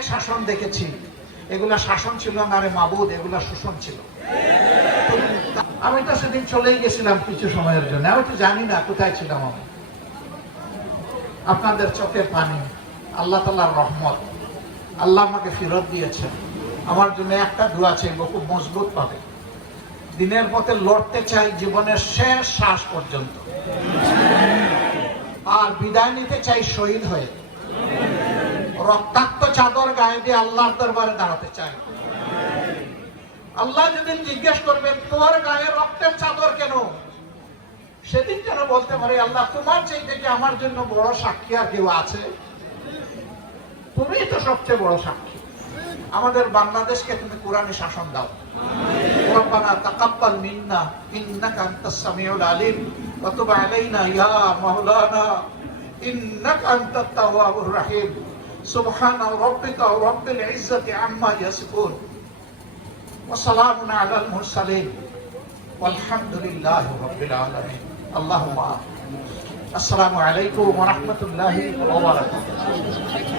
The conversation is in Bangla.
অনেক শাসন দেখেছি, এগুলা শাসন ছিল না রে মাবুদ, এগুলা শোষণ ছিল। আমি তো সেদিন চলেই গেছিলাম কিছু সময়ের জন্য, আমি তো জানি না কোথায় ছিলাম আমি। আপনাদের চোখের পানি, আল্লাহ তাআলার রহমত, আল্লাহ আমাকে ফেরত দিয়েছেন। আমার জন্য একটা দোয়া চাইব, খুব মজবুত পাবে। দিনের পথে লড়তে চাই জীবনের শেষ শ্বাস পর্যন্ত, আর বিদায় নিতে চাই শহীদ হয়ে। রক্তাক্ত চাদর গায়ে দিয়ে আল্লাহর দরবারে দাঁড়াতে চাই। আল্লাহ যেদিন জিজ্ঞেস করবেন তোর গায়ে রক্তের চাদর কেন, সেদিন যেন বলতে পারে আল্লাহ তোমার চাইতে কি আমার জন্য বড় সাক্ষী আর কেউ আছে? তুমি তো সবচেয়ে বড় সাক্ষী। আমাদের বাংলাদেশকে তুমি কোরআনে শাসন দাও। রব্বানা তাকাব্বাল মিন্না ইন্নাকা আনতাস সামিউল আলিম ওয়া তুব আলাইনা ইয়া মাওলানা ইন্নাকা আনতাত তাওয়াবুর রহিম। সুবহানা রাব্বিকা রাব্বিল ইজ্জাতি আম্মা ইয়াসিফুন ওয়া সালামুন আলাল মুরসালিন ওয়ালহামদুলিল্লাহি রাব্বিল আলামিন। আল্লাহুম্মা আসসালামু আলাইকুম ওয়া রাহমাতুল্লাহি ওয়া বারাকাতুহু।